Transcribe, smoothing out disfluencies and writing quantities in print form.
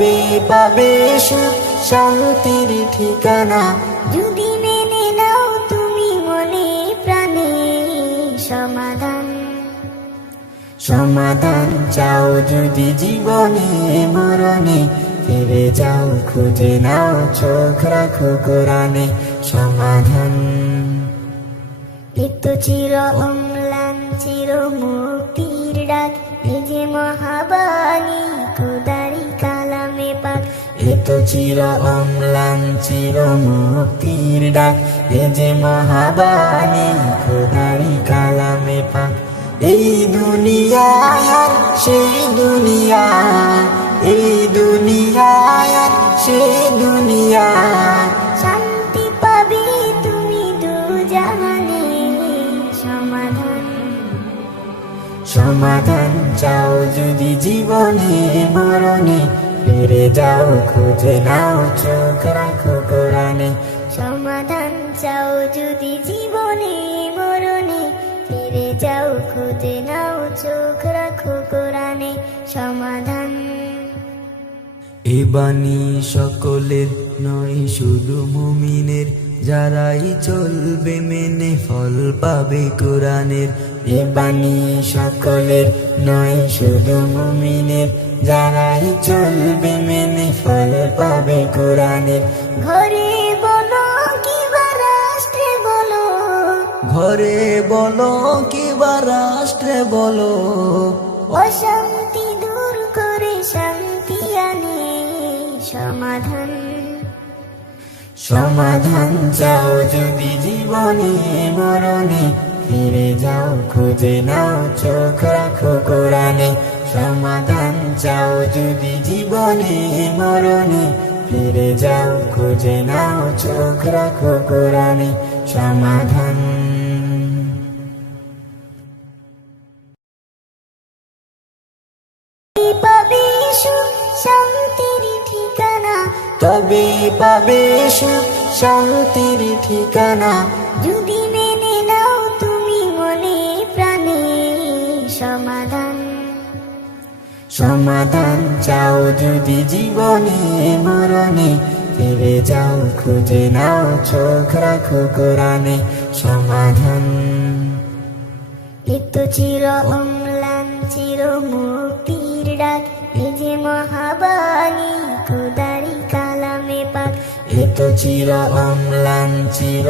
তবে পাবে সুখ শান্তির ঠিকানা। যদি মেনে নাও তুমি মনে প্রাণে সমাধান। সমাধান চাও যদি জীবনে মরণে, ফিরে যাও খুঁজে নাও চোখ রাখো কোরআনে। সমাধান এত চির অম্লান চির মুক্তির ডাক, এ যে মহাবাণী খোদারি কালামে পাক। এত চির অম্লান চির মুক্তির ডাক, এ যে মহাবাণী খোদারি কালামে পাক। এই দুনিয়ায় আর সেই দুনিয়া, এই দুনিয়ায় আর সেই দুনিয়া। শান্তি পাবে তুমি দু জাহানে সমাধান। সমাধান চাও যদি জীবনে মরণে, ফিরে যাও খুঁজে নাও চোখ রাখো কোরআনে। সমাধান চাও যদি জীবনে মরণে, ফিরে যাও খুঁজে নাও চোখ রাখো কোরআনে। সমাধান এ বাণী সকলের নয় শুধু মুমিনের, যারাই চলবে মেনে ফল পাবে কোরআনের। এ বাণী সকলের নয় শুধু মুমিনের, যারাই চলবে মেনে ফল পাবে কোরআনের। ঘরে বলো কিবা রাষ্ট্রে বলো, ঘরে বলো কিবা রাষ্ট্রে বলো, অশান্তি দূর করে শান্তি আনে সমাধান। সমাধান চাও যদি জীবনে মরণে, ফিরে যাও খুঁজে নাও চোখ রাখো কোরআনে। সমাধান চাও যদি জীবনে মরণে, ফিরে যাও খুঁজে নাও চোখ রাখো কোরআনে। সমাধান পাবে সুখ শান্তির ঠিকানা। তবে পাবে সুখ শান্তির ঠিকানা। যদি মেনে নাও তুমি মনে প্রাণে সমাধান। সমাধান চাও যদি জীবনে মরণে, ফিরে যাও খুঁজে নাও চোখ রাখো কোরআনে। সমাধান এত চির অম্লান চির মুক্তির ডাক, এ যে মহাবাণী খোদারি কালামে পাক। এত চির অম্লান চির